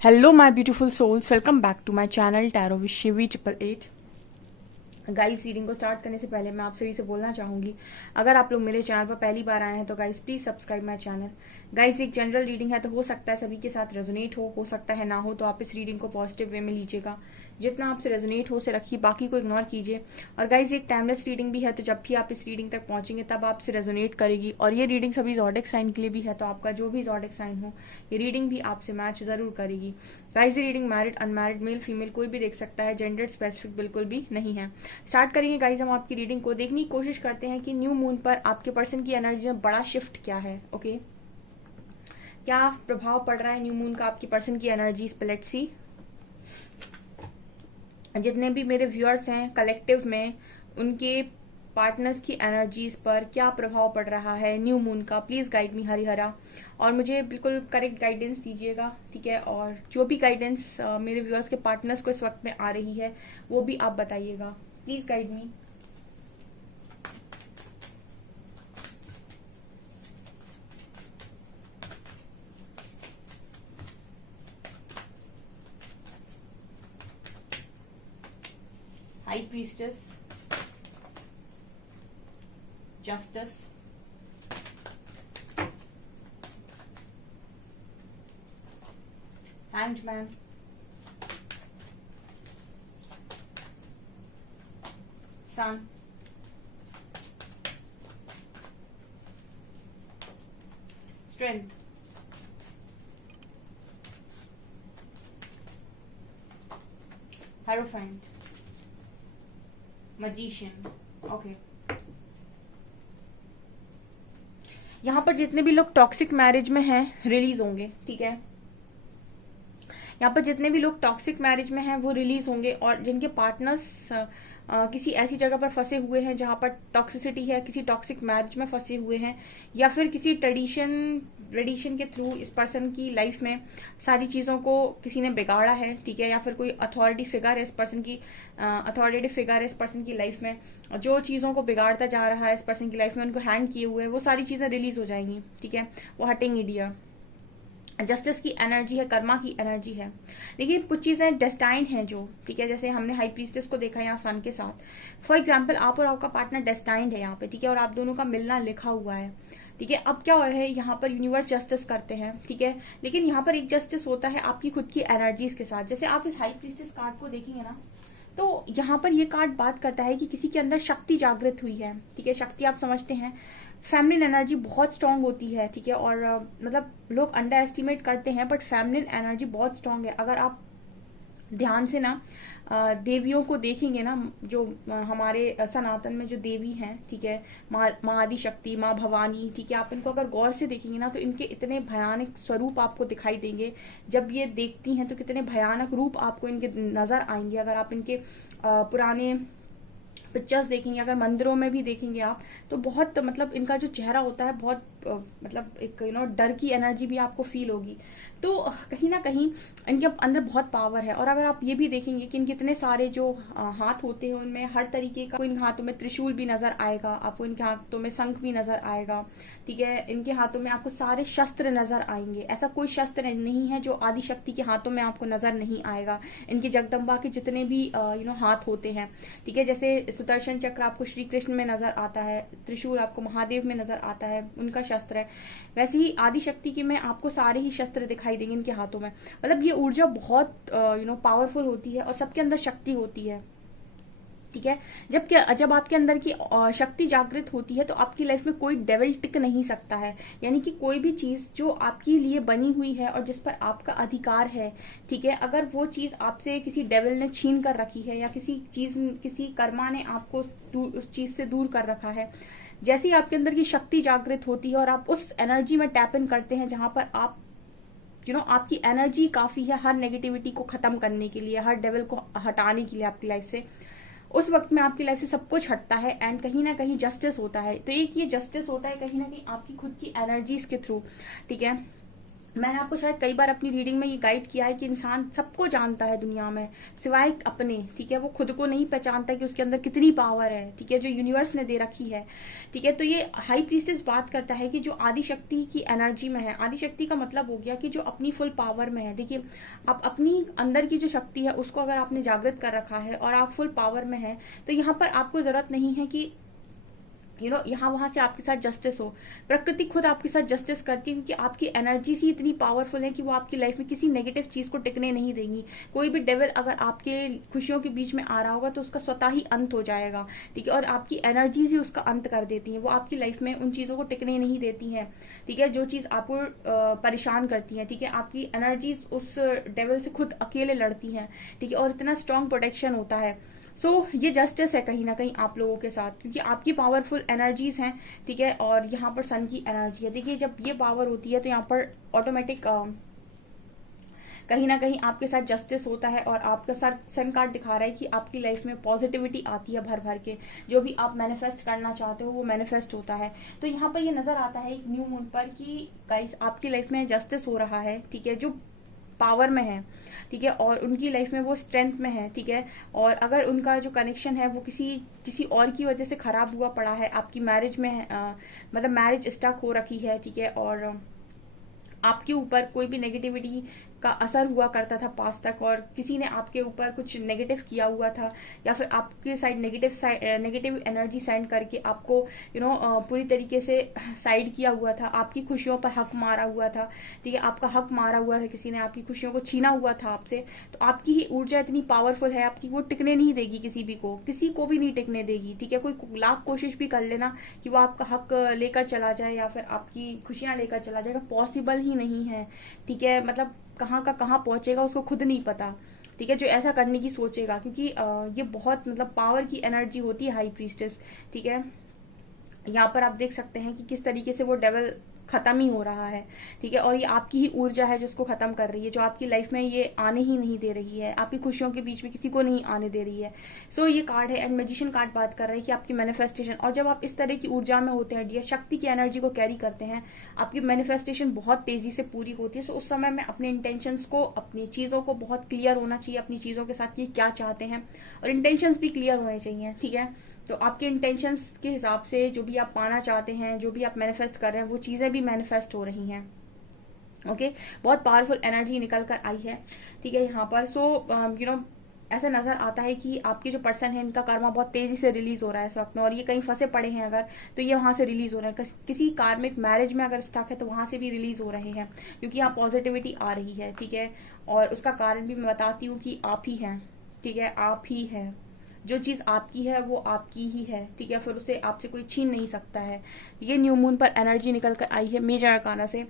Hello my beautiful souls, welcome back to my channel tarot with Shivi 888। Guys, reading को start करने से पहले मैं आप सभी से बोलना चाहूंगी, अगर आप लोग मेरे चैनल पर पहली बार आए हैं तो guys please subscribe my channel. Guys, एक जनरल रीडिंग है तो हो सकता है सभी के साथ रेजोनेट हो सकता है ना हो, तो आप इस रीडिंग को पॉजिटिव वे में लीजिएगा। जितना आपसे रेजोनेट हो से रखिए, बाकी को इग्नोर कीजिए। और गाइज, एक टाइमलेस रीडिंग भी है, तो जब भी आप इस रीडिंग तक पहुंचेंगे तब आपसे रेजोनेट करेगी। और ये रीडिंग सभी ज़ोडिक साइन के लिए भी है, तो आपका जो भी ज़ोडिक साइन हो ये रीडिंग भी आपसे मैच जरूर करेगी। गाइज, ये reading married unmarried male female कोई भी देख सकता है, जेंडर स्पेसिफिक बिल्कुल भी नहीं है। स्टार्ट करेंगे गाइज हम आपकी रीडिंग को। देखने की कोशिश करते हैं कि न्यू मून पर आपके पर्सन की एनर्जी में बड़ा शिफ्ट क्या है। ओके, क्या प्रभाव पड़ रहा है न्यू मून का आपकी पर्सन की एनर्जी पे। Let's see. जितने भी मेरे व्यूअर्स हैं कलेक्टिव में, उनके पार्टनर्स की एनर्जीज पर क्या प्रभाव पड़ रहा है न्यू मून का, प्लीज गाइड मी हरिहरा। और मुझे बिल्कुल करेक्ट गाइडेंस दीजिएगा, ठीक है। और जो भी गाइडेंस मेरे व्यूअर्स के पार्टनर्स को इस वक्त में आ रही है वो भी आप बताइएगा, please guide me. High priestess, justice, hanged man, sun, strength, hierophant, magician. Okay, यहाँ पर जितने भी लोग टॉक्सिक मैरिज में हैं रिलीज होंगे, ठीक है। यहाँ पर जितने भी लोग टॉक्सिक मैरिज में हैं वो रिलीज होंगे। और जिनके पार्टनर्स किसी ऐसी जगह पर फंसे हुए हैं जहां पर टॉक्सिसिटी है, किसी टॉक्सिक मैरिज में फंसे हुए हैं, या फिर किसी ट्रेडिशन के थ्रू इस पर्सन की लाइफ में सारी चीजों को किसी ने बिगाड़ा है, ठीक है। या फिर कोई अथॉरिटी फिगर है इस पर्सन की, अथॉरिटेटिव फिगर है इस पर्सन की लाइफ में, जो चीजों को बिगाड़ता जा रहा है इस पर्सन की लाइफ में, उनको हैंग किए हुए, वो सारी चीजें रिलीज हो जाएंगी, ठीक है। वो हटेंगी डियर। जस्टिस की एनर्जी है, कर्मा की एनर्जी है। देखिए, कुछ चीजें डेस्टाइंड हैं जो, ठीक है। जैसे हमने हाई प्रीस्टेस को देखा यहाँ सन के साथ। फॉर एग्जाम्पल, आप और आपका पार्टनर डेस्टाइंड है यहाँ पे, ठीक है, और आप दोनों का मिलना लिखा हुआ है, ठीक है। अब क्या है, यहाँ पर यूनिवर्स जस्टिस करते हैं, ठीक है। लेकिन यहाँ पर एक जस्टिस होता है आपकी खुद की एनर्जीज के साथ। जैसे आप इस हाई प्रीस्टेस कार्ड को देखेंगे ना, तो यहाँ पर ये कार्ड बात करता है कि किसी के अंदर शक्ति जागृत हुई है, ठीक है। शक्ति आप समझते हैं, फेमिनिन एनर्जी बहुत स्ट्रांग होती है, ठीक है। और मतलब लोग अंडर एस्टिमेट करते हैं, बट फेमिनिन एनर्जी बहुत स्ट्रांग है। अगर आप ध्यान से ना देवियों को देखेंगे ना, जो हमारे सनातन में जो देवी हैं, ठीक है, माँ आदि शक्ति, माँ भवानी, ठीक है, आप इनको अगर गौर से देखेंगे ना तो इनके इतने भयानक स्वरूप आपको दिखाई देंगे। जब ये देखती हैं तो कितने भयानक रूप आपको इनके नजर आएंगे। अगर आप इनके पुराने पिक्चर्स देखेंगे, अगर मंदिरों में भी देखेंगे आप, तो बहुत मतलब इनका जो चेहरा होता है बहुत मतलब एक डर की एनर्जी भी आपको फील होगी। तो कहीं ना कहीं इनके अंदर बहुत पावर है। और अगर आप ये भी देखेंगे कि इनके इतने सारे जो हाथ होते हैं उनमें हर तरीके का, इन हाथों में त्रिशूल भी नजर आएगा आपको, इनके हाथों में शंख भी नजर आएगा, ठीक है। इनके हाथों में आपको सारे शस्त्र नजर आएंगे। ऐसा कोई शस्त्र नहीं है जो आदि शक्ति के हाथों में आपको नजर नहीं आएगा। इनके जगदम्बा के जितने भी हाथ होते हैं, ठीक है, जैसे सुदर्शन चक्र आपको श्री कृष्ण में नजर आता है, त्रिशूल आपको महादेव में नजर आता है, उनका शस्त्र है। वैसे ही आदि शक्ति के में आपको सारे ही शस्त्र दिखाई देंगे इनके हाथों में। मतलब ये ऊर्जा बहुत पावरफुल होती है और सबके अंदर शक्ति होती है, ठीक है। जब आपके अंदर की शक्ति जागृत होती है तो आपकी लाइफ में कोई डेविल टिक नहीं सकता है। यानी कि कोई भी चीज जो आपके लिए बनी हुई है और जिस पर आपका अधिकार है, ठीक है, अगर वो चीज आपसे किसी डेविल ने छीन कर रखी है या किसी कर्मा ने आपको उस चीज से दूर कर रखा है, जैसे ही आपके अंदर की शक्ति जागृत होती है और आप उस एनर्जी में टैप इन करते हैं जहां पर आप आपकी एनर्जी काफी है हर नेगेटिविटी को खत्म करने के लिए, हर डेविल को हटाने के लिए आपकी लाइफ से, उस वक्त में आपकी लाइफ से सब कुछ हटता है एंड कहीं ना कहीं जस्टिस होता है। तो एक ये जस्टिस होता है कहीं ना कहीं आपकी खुद की एनर्जीज के थ्रू, ठीक है। मैंने आपको शायद कई बार अपनी रीडिंग में ये गाइड किया है कि इंसान सबको जानता है दुनिया में सिवाय अपने, ठीक है। वो खुद को नहीं पहचानता कि उसके अंदर कितनी पावर है, ठीक है, जो यूनिवर्स ने दे रखी है, ठीक है। तो ये हाई प्रीस्टेस बात करता है कि जो आदि शक्ति की एनर्जी में है, आदि शक्ति का मतलब हो गया कि जो अपनी फुल पावर में है। देखिए, आप अपनी अंदर की जो शक्ति है उसको अगर आपने जागृत कर रखा है और आप फुल पावर में है, तो यहाँ पर आपको जरूरत नहीं है कि यहाँ वहां से आपके साथ जस्टिस हो। प्रकृति खुद आपके साथ जस्टिस करती है, क्योंकि आपकी एनर्जी ही इतनी पावरफुल है कि वो आपकी लाइफ में किसी नेगेटिव चीज को टिकने नहीं देंगी। कोई भी डेविल अगर आपके खुशियों के बीच में आ रहा होगा तो उसका स्वतः ही अंत हो जाएगा, ठीक है। और आपकी एनर्जीज ही उसका अंत कर देती है, वो आपकी लाइफ में उन चीजों को टिकने नहीं देती है, ठीक है, जो चीज आपको परेशान करती है, ठीक है। आपकी एनर्जीज उस डेविल से खुद अकेले लड़ती है, ठीक है, और इतना स्ट्रॉन्ग प्रोटेक्शन होता है। ये जस्टिस है कहीं ना कहीं आप लोगों के साथ, क्योंकि आपकी पावरफुल एनर्जीज हैं, ठीक है। और यहाँ पर सन की एनर्जी है। देखिए, जब ये पावर होती है तो यहाँ पर ऑटोमेटिक कहीं ना कहीं आपके साथ जस्टिस होता है, और आपका सन कार्ड दिखा रहा है कि आपकी लाइफ में पॉजिटिविटी आती है भर भर के। जो भी आप मैनिफेस्ट करना चाहते हो वो मैनिफेस्ट होता है। तो यहाँ पर ये नजर आता है एक न्यू मून पर कि गाइस आपकी लाइफ में जस्टिस हो रहा है, ठीक है, जो पावर में है, ठीक है, और उनकी लाइफ में वो स्ट्रेंथ में है, ठीक है। और अगर उनका जो कनेक्शन है वो किसी और की वजह से खराब हुआ पड़ा है, आपकी मैरिज में मतलब मैरिज स्टक हो रखी है, ठीक है, और आपके ऊपर कोई भी नेगेटिविटी का असर हुआ करता था पास्ट तक, और किसी ने आपके ऊपर कुछ नेगेटिव किया हुआ था, या फिर आपके साइड नेगेटिव एनर्जी सेंड करके आपको पूरी तरीके से साइड किया हुआ था, आपकी खुशियों पर हक मारा हुआ था, ठीक है, आपका हक मारा हुआ था, किसी ने आपकी खुशियों को छीना हुआ था आपसे। तो आपकी ही ऊर्जा इतनी पावरफुल है आपकी, वो टिकने नहीं देगी, किसी को भी नहीं टिकने देगी, ठीक है। कोई लाख कोशिश भी कर लेना कि वो आपका हक लेकर चला जाए या फिर आपकी खुशियां लेकर चला जाएगा, पॉसिबल ही नहीं है, ठीक है। मतलब कहाँ का कहाँ पहुंचेगा उसको खुद नहीं पता, ठीक है, जो ऐसा करने की सोचेगा, क्योंकि ये बहुत मतलब पावर की एनर्जी होती है हाई प्रीस्टेस, ठीक है। यहाँ पर आप देख सकते हैं कि किस तरीके से वो डेविल खत्म ही हो रहा है, ठीक है। और ये आपकी ही ऊर्जा है जो उसको खत्म कर रही है, जो आपकी लाइफ में ये आने ही नहीं दे रही है, आपकी खुशियों के बीच में किसी को नहीं आने दे रही है। ये कार्ड है, एंड मैजिशियन कार्ड बात कर रहा है कि आपकी मैनिफेस्टेशन, और जब आप इस तरह की ऊर्जा में होते हैं, डियर, शक्ति की एनर्जी को कैरी करते हैं, आपकी मैनिफेस्टेशन बहुत तेजी से पूरी होती है। उस समय में अपने इंटेंशंस को, अपनी चीजों को बहुत क्लियर होना चाहिए, अपनी चीजों के साथ ये क्या चाहते हैं, और इंटेंशंस भी क्लियर होने चाहिए, ठीक है। तो आपके इंटेंशंस के हिसाब से जो भी आप पाना चाहते हैं, जो भी आप मैनिफेस्ट कर रहे हैं, वो चीजें भी मैनिफेस्ट हो रही हैं, ओके। बहुत पावरफुल एनर्जी निकल कर आई है, ठीक है, यहाँ पर। ऐसा नजर आता है कि आपके जो पर्सन है इनका कर्मा बहुत तेजी से रिलीज हो रहा है इस वक्त में, और ये कहीं फंसे पड़े हैं अगर, तो ये वहां से रिलीज हो रहे हैं। किसी कार्मिक मैरिज में अगर स्टक है तो वहां से भी रिलीज हो रहे हैं, क्योंकि यहाँ पॉजिटिविटी आ रही है, ठीक है। और उसका कारण भी मैं बताती हूँ कि आप ही हैं, ठीक है, आप ही है। जो चीज आपकी है वो आपकी ही है, ठीक है, फिर उसे आपसे कोई छीन नहीं सकता है। ये न्यू मून पर एनर्जी निकल कर आई है मेजर अरकाना से।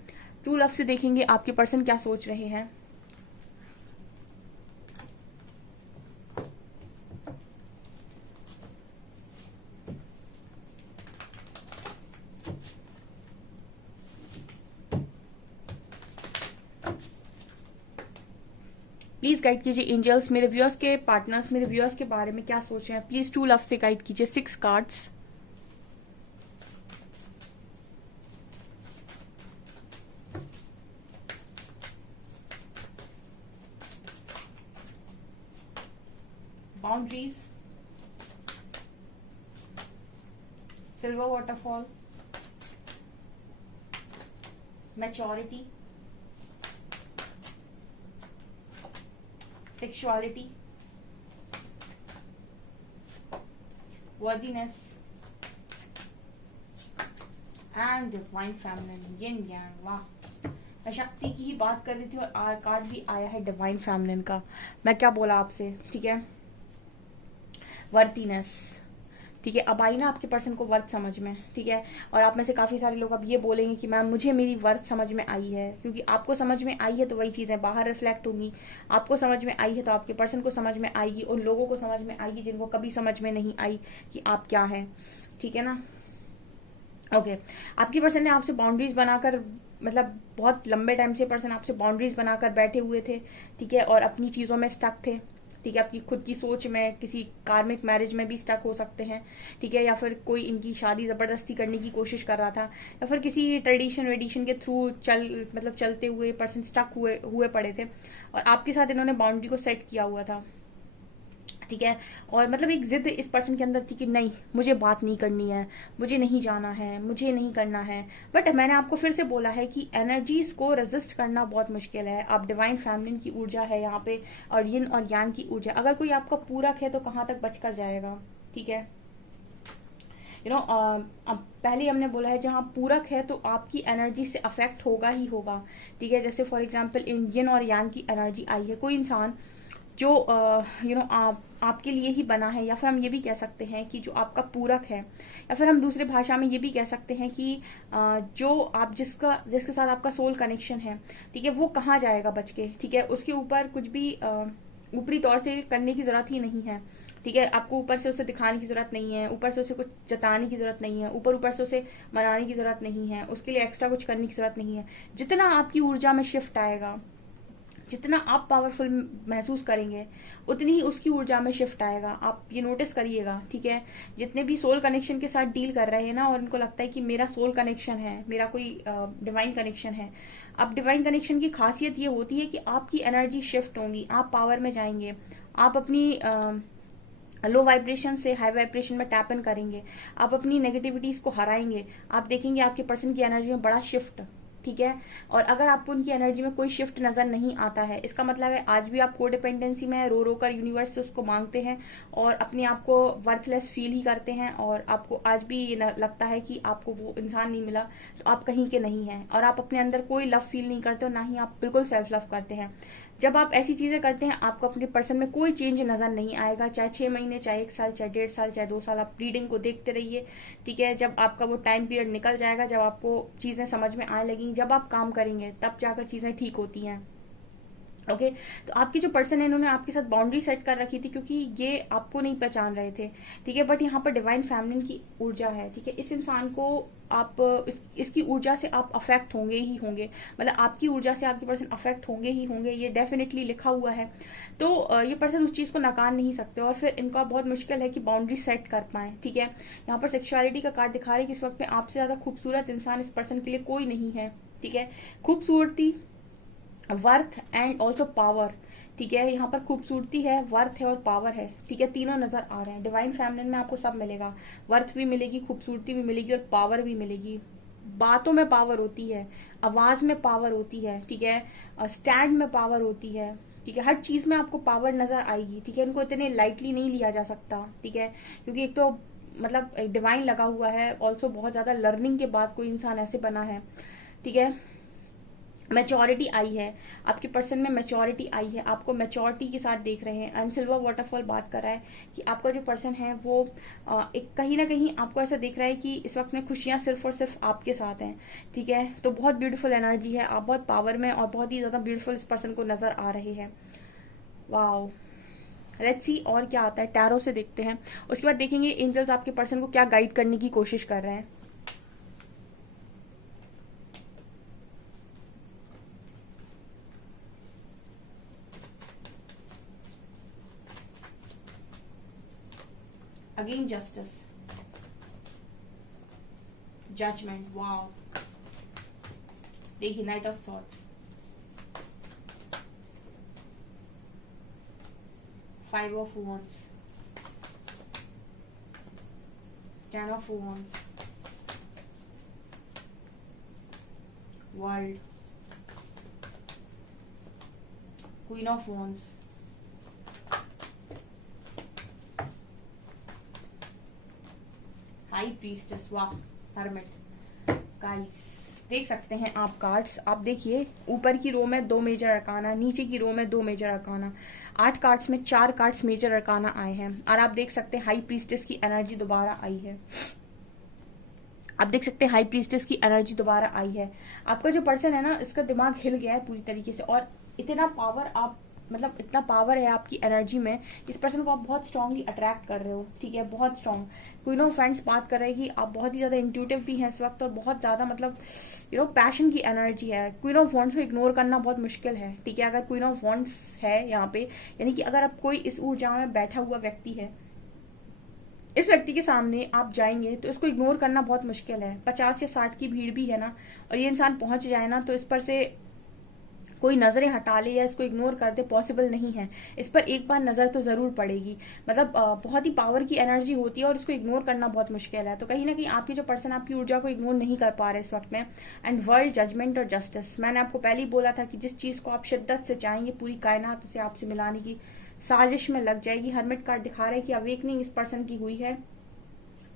ट्रू लव से देखेंगे आपके पर्सन क्या सोच रहे हैं। प्लीज गाइड कीजिए एंजल्स, मेरे व्यूअर्स के पार्टनर्स मेरे व्यूअर्स के बारे में क्या सोच रहे हैं। प्लीज ट्रू लव से गाइड कीजिए 6 cards. Boundaries, silver waterfall, maturity, sexuality, worthiness and divine feminine, yin yang। वाह, मैं शक्ति की ही बात कर रही थी और कार्ड भी आया है डिवाइन फेमिनिन का। मैं क्या बोला आपसे, ठीक है, वर्थिनेस, ठीक है। अब आई ना आपके पर्सन को वर्थ समझ में, ठीक है। और आप में से काफी सारे लोग अब ये बोलेंगे कि मैम मुझे मेरी वर्थ समझ में आई है, क्योंकि आपको समझ में आई है तो वही चीजें बाहर रिफ्लेक्ट होंगी। आपको समझ में आई है तो आपके पर्सन को समझ में आएगी, और लोगों को समझ में आएगी जिनको कभी समझ में नहीं आई कि आप क्या है, ठीक है ना। ओके, आपकी पर्सन ने आपसे बाउंड्रीज बनाकर, मतलब बहुत लंबे टाइम से पर्सन आपसे बाउंड्रीज बनाकर बैठे हुए थे, ठीक है, और अपनी चीजों में स्टक थे। ठीक है, आपकी खुद की सोच में किसी कार्मिक मैरिज में भी स्टक हो सकते हैं, ठीक है, या फिर कोई इनकी शादी जबरदस्ती करने की कोशिश कर रहा था, या फिर किसी ट्रेडिशन वेडिशन के थ्रू चलते हुए पर्सन स्टक हुए पड़े थे और आपके साथ इन्होंने बाउंड्री को सेट किया हुआ था, ठीक है। और मतलब एक जिद इस पर्सन के अंदर थी कि नहीं, मुझे बात नहीं करनी है, मुझे नहीं जाना है, मुझे नहीं करना है। बट मैंने आपको फिर से बोला है कि एनर्जीज को रेजिस्ट करना बहुत मुश्किल है। आप डिवाइन फैमिलिन की ऊर्जा है यहाँ पे, और यिन और यांग की ऊर्जा। अगर कोई आपका पूरक है तो कहाँ तक बचकर जाएगा, ठीक है। अब पहले हमने बोला है जहां पूरक है तो आपकी एनर्जी से अफेक्ट होगा ही होगा, ठीक है। जैसे फॉर एग्जांपल यिन और यांग की एनर्जी आई है, कोई इंसान जो आपके लिए ही बना है, या फिर हम ये भी कह सकते हैं कि जो आपका पूरक है, या फिर हम दूसरे भाषा में ये भी कह सकते हैं कि जो आप जिसके साथ आपका सोल कनेक्शन है, ठीक है, वो कहाँ जाएगा बच के, ठीक है। उसके ऊपर कुछ भी ऊपरी तौर से करने की जरूरत ही नहीं है, ठीक है। आपको ऊपर से उसे दिखाने की जरूरत नहीं है, ऊपर से उसे कुछ जताने की जरूरत नहीं है, ऊपर से उसे मनाने की जरूरत नहीं है, उसके लिए एक्स्ट्रा कुछ करने की जरूरत नहीं है। जितना आपकी ऊर्जा में शिफ्ट आएगा, जितना आप पावरफुल महसूस करेंगे, उतनी ही उसकी ऊर्जा में शिफ्ट आएगा। आप ये नोटिस करिएगा, ठीक है। जितने भी सोल कनेक्शन के साथ डील कर रहे हैं ना, और उनको लगता है कि मेरा सोल कनेक्शन है, मेरा कोई डिवाइन कनेक्शन है, अब डिवाइन कनेक्शन की खासियत ये होती है कि आपकी एनर्जी शिफ्ट होंगी, आप पावर में जाएंगे, आप अपनी लो वाइब्रेशन से हाई वाइब्रेशन में टैप इन करेंगे, आप अपनी नेगेटिविटीज को हराएंगे। आप देखेंगे आपके पर्सन की एनर्जी में बड़ा शिफ्ट, ठीक है। और अगर आपको उनकी एनर्जी में कोई शिफ्ट नजर नहीं आता है, इसका मतलब है आज भी आप कोडिपेंडेंसी में रो कर यूनिवर्स से उसको मांगते हैं और अपने आप को वर्थलेस फील ही करते हैं, और आपको आज भी ये लगता है कि आपको वो इंसान नहीं मिला तो आप कहीं के नहीं हैं, और आप अपने अंदर कोई लव फील नहीं करते हो, ना ही आप बिल्कुल सेल्फ लव करते हैं। जब आप ऐसी चीजें करते हैं, आपको अपने पर्सन में कोई चेंज नजर नहीं आएगा, चाहे 6 महीने, चाहे 1 साल, चाहे 1.5 साल, चाहे 2 साल। आप रीडिंग को देखते रहिए, ठीक है। जब आपका वो टाइम पीरियड निकल जाएगा, जब आपको चीजें समझ में आने लगेंगी, जब आप काम करेंगे, तब जाकर चीजें ठीक होती हैं, ओके। तो आपकी जो पर्सन है, इन्होंने आपके साथ बाउंड्री सेट कर रखी थी क्योंकि ये आपको नहीं पहचान रहे थे, ठीक है। बट यहाँ पर डिवाइन फैमिलिन की ऊर्जा है, ठीक है। इस इंसान को आप इसकी ऊर्जा से आप अफेक्ट होंगे ही होंगे, मतलब आपकी ऊर्जा से आपके पर्सन अफेक्ट होंगे ही होंगे, ये डेफिनेटली लिखा हुआ है। तो ये पर्सन उस चीज को नकार नहीं सकते, और फिर इनका बहुत मुश्किल है कि बाउंड्री सेट कर पाए, ठीक है। यहाँ पर सेक्सुअलिटी का कार्ड दिखा रहे कि इस वक्त में आपसे ज्यादा खूबसूरत इंसान इस पर्सन के लिए कोई नहीं है, ठीक है। खूबसूरती, वर्थ एंड ऑल्सो पावर, ठीक है। यहाँ पर खूबसूरती है, वर्थ है और पावर है, ठीक है। तीनों नजर आ रहे हैं। डिवाइन फैमिलिन में आपको सब मिलेगा, वर्थ भी मिलेगी, खूबसूरती भी मिलेगी और पावर भी मिलेगी। बातों में पावर होती है, आवाज में पावर होती है, ठीक है, स्टैंड में पावर होती है, ठीक है। हर चीज में आपको पावर नजर आएगी, ठीक है। इनको इतने लाइटली नहीं लिया जा सकता, ठीक है, क्योंकि एक तो मतलब डिवाइन लगा हुआ है, ऑल्सो बहुत ज्यादा लर्निंग के बाद कोई इंसान ऐसे बना है, ठीक है। मैच्योरिटी आई है, आपके पर्सन में मैच्योरिटी आई है, आपको मैच्योरिटी के साथ देख रहे हैं। एंड सिल्वर वाटरफॉल बात कर रहा है कि आपका जो पर्सन है वो एक कहीं ना कहीं आपको ऐसा दिख रहा है कि इस वक्त में खुशियां सिर्फ और सिर्फ आपके साथ हैं, ठीक है। तो बहुत ब्यूटीफुल एनर्जी है, आप बहुत पावर में और बहुत ही ज्यादा ब्यूटीफुल इस पर्सन को नजर आ रहे हैं। वाओ, लेट्स सी और क्या आता है, टैरो से देखते हैं। उसके बाद देखेंगे एंजल्स आपके पर्सन को क्या गाइड करने की कोशिश कर रहे हैं। Again justice, judgement, wow. देखिए knight of swords, 5 of wands, 10 of wands, world, queen of wands, high priestess, वाह, हर्मिट। गाइस देख सकते हैं आप कार्ड्स, आप देखिए ऊपर की रो में 2 मेजर अरकाना, नीचे की रो में 2 मेजर अरकाना, 8 कार्ड्स में 4 कार्ड्स मेजर अरकाना आए हैं। और आप देख सकते हैं हाई प्रीस्टेस की एनर्जी दोबारा आई है, आप देख सकते हैं हाई प्रीस्टेस की एनर्जी दोबारा आई है। आपका जो पर्सन है ना, इसका दिमाग हिल गया है पूरी तरीके से, और इतना पावर आप मतलब इतना पावर है आपकी एनर्जी में, इस पर्सन को आप बहुत स्ट्रांगली अट्रैक्ट कर रहे हो, ठीक है, बहुत स्ट्रांग। क्वीन ऑफ वांड्स बात कर रहे हैं कि आप बहुत ही ज्यादा इंट्यूटिव भी हैं इस वक्त, और बहुत ज्यादा मतलब पैशन की एनर्जी है। क्वीन ऑफ वांड्स को इग्नोर करना बहुत मुश्किल है, ठीक है। अगर क्वीन ऑफ वांड्स है यहाँ पे, यानी कि अगर आप कोई इस ऊर्जा में बैठा हुआ व्यक्ति है, इस व्यक्ति के सामने आप जाएंगे तो इसको इग्नोर करना बहुत मुश्किल है। 50 या 60 की भीड़ भी है ना, और ये इंसान पहुंच जाए ना, तो इस पर से कोई नजरें हटा ले या इसको इग्नोर कर दे, पॉसिबल नहीं है। इस पर एक बार नजर तो जरूर पड़ेगी। मतलब बहुत ही पावर की एनर्जी होती है और इसको इग्नोर करना बहुत मुश्किल है। तो कहीं ना कहीं आपकी जो पर्सन आपकी ऊर्जा को इग्नोर नहीं कर पा रहे इस वक्त में। एंड वर्ल्ड, जजमेंट और जस्टिस, मैंने आपको पहले ही बोला था कि जिस चीज को आप शिद्दत से चाहेंगे, पूरी कायनात उसे आपसे मिलाने की साजिश में लग जाएगी। हर्मिट कार्ड दिखा रहा है कि अवेकनिंग इस पर्सन की हुई है।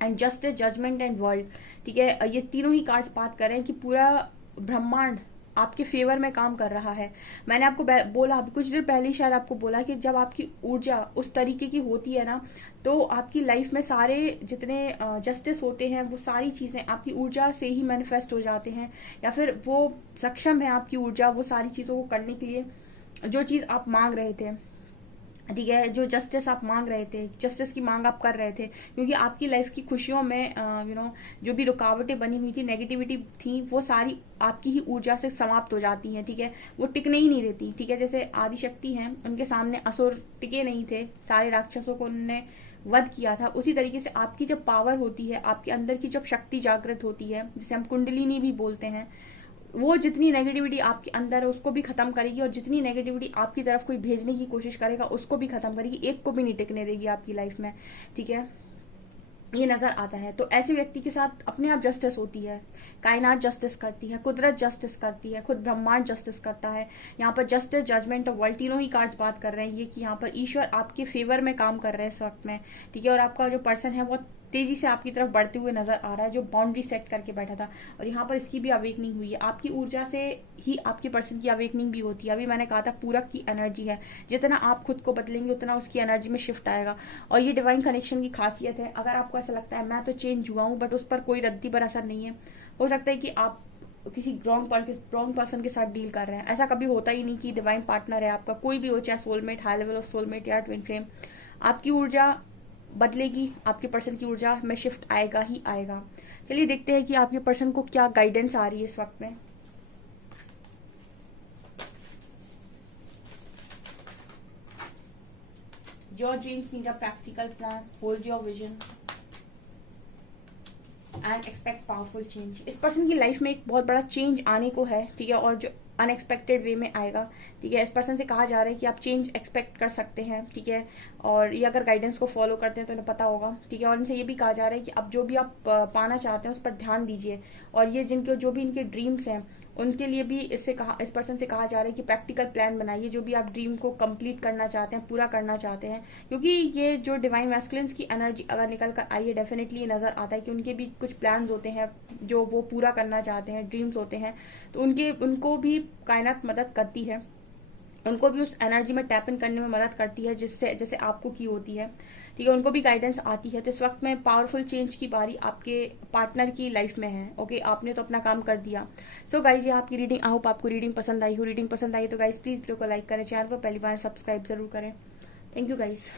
And justice, judgement and world, ठीक है, ये तीनों ही कार्ड बात कर रहे हैं कि पूरा ब्रह्मांड आपके फेवर में काम कर रहा है। मैंने आपको बोला अभी कुछ देर पहले शायद आपको बोला कि जब आपकी ऊर्जा उस तरीके की होती है ना, तो आपकी लाइफ में सारे जितने जस्टिस होते हैं, वो सारी चीजें आपकी ऊर्जा से ही मैनिफेस्ट हो जाते हैं, या फिर वो सक्षम है आपकी ऊर्जा वो सारी चीजों को करने के लिए जो चीज आप मांग रहे थे, ठीक है, जो जस्टिस आप मांग रहे थे, जस्टिस की मांग आप कर रहे थे। क्योंकि आपकी लाइफ की खुशियों में जो भी रुकावटें बनी हुई थी, नेगेटिविटी थी, वो सारी आपकी ही ऊर्जा से समाप्त हो जाती हैं, ठीक है, वो टिकने ही नहीं देती, ठीक है। जैसे आदिशक्ति हैं, उनके सामने असुर टिके नहीं थे, सारे राक्षसों को उन्होंने वध किया था। उसी तरीके से आपकी जब पावर होती है, आपके अंदर की जब शक्ति जागृत होती है, जिसे हम कुंडलिनी भी बोलते हैं, वो जितनी नेगेटिविटी आपके अंदर है उसको भी खत्म करेगी, और जितनी नेगेटिविटी आपकी तरफ कोई भेजने की कोशिश करेगा उसको भी खत्म करेगी, एक को भी नहीं टिकने देगी आपकी लाइफ में, ठीक है। ये नजर आता है। तो ऐसे व्यक्ति के साथ अपने आप जस्टिस होती है, कायनात जस्टिस करती है, कुदरत जस्टिस करती है, खुद ब्रह्मांड जस्टिस करता है। यहाँ पर जस्टिस, जजमेंट और वर्ल्ड तीनों ही कार्ड्स बात कर रहे हैं ये कि यहाँ पर ईश्वर आपके फेवर में काम कर रहे हैं इस वक्त में, ठीक है। और आपका जो पर्सन है वो तेजी से आपकी तरफ बढ़ते हुए नजर आ रहा है, जो बाउंड्री सेट करके बैठा था, और यहाँ पर इसकी भी अवेकनिंग हुई है। आपकी ऊर्जा से ही आपके पर्सन की अवेकनिंग भी होती है। अभी मैंने कहा था पूरक की एनर्जी है, जितना आप खुद को बदलेंगे उतना उसकी एनर्जी में शिफ्ट आएगा, और ये डिवाइन कनेक्शन की खासियत है। अगर आपको ऐसा लगता है मैं तो चेंज हुआ हूँ, बट उस पर कोई रद्दी पर असर नहीं है, हो सकता है कि आप किसी रॉन्ग पर्सन के साथ डील कर रहे हैं। ऐसा कभी होता ही नहीं कि डिवाइन पार्टनर है आपका, कोई भी हो, चाहे soulmate, high level of soulmate या ट्विन फ्लेम, आपकी ऊर्जा बदलेगी, आपके पर्सन की ऊर्जा में शिफ्ट आएगा ही आएगा। चलिए देखते हैं कि आपके पर्सन को क्या गाइडेंस आ रही है इस वक्त में। Your dreams need a practical plan, hold your vision and expect powerful change. इस पर्सन की लाइफ में एक बहुत बड़ा चेंज आने को है, ठीक है, और जो अनएक्सपेक्टेड वे में आएगा, ठीक है। इस पर्सन से कहा जा रहा है कि आप चेंज एक्सपेक्ट कर सकते हैं, ठीक है, और ये अगर गाइडेंस को फॉलो करते हैं तो उन्हें पता होगा, ठीक है। और इनसे ये भी कहा जा रहा है कि अब जो भी आप पाना चाहते हैं उस पर ध्यान दीजिए, और ये जिनके जो भी इनके ड्रीम्स हैं उनके लिए भी इस पर्सन से कहा जा रहा है कि प्रैक्टिकल प्लान बनाइए, जो भी आप ड्रीम को कंप्लीट करना चाहते हैं, पूरा करना चाहते हैं। क्योंकि ये जो डिवाइन मैस्कुलिन्स की एनर्जी अगर निकल कर आई है, डेफिनेटली नजर आता है कि उनके भी कुछ प्लान्स होते हैं जो वो पूरा करना चाहते हैं, ड्रीम्स होते हैं, तो उनको भी कायनात मदद करती है, उनको भी उस एनर्जी में टैप इन करने में मदद करती है, जिससे जैसे आपको की होती है, ठीक है, उनको भी गाइडेंस आती है। तो इस वक्त में पावरफुल चेंज की बारी आपके पार्टनर की लाइफ में है, ओके। आपने तो अपना काम कर दिया। सो गाइज, ये आपकी रीडिंग, आई होप आपको रीडिंग पसंद आई हो। रीडिंग पसंद आई तो गाइज प्लीज वीडियो को लाइक करें, चैनल को पहली बार सब्सक्राइब जरूर करें। Thank you guys.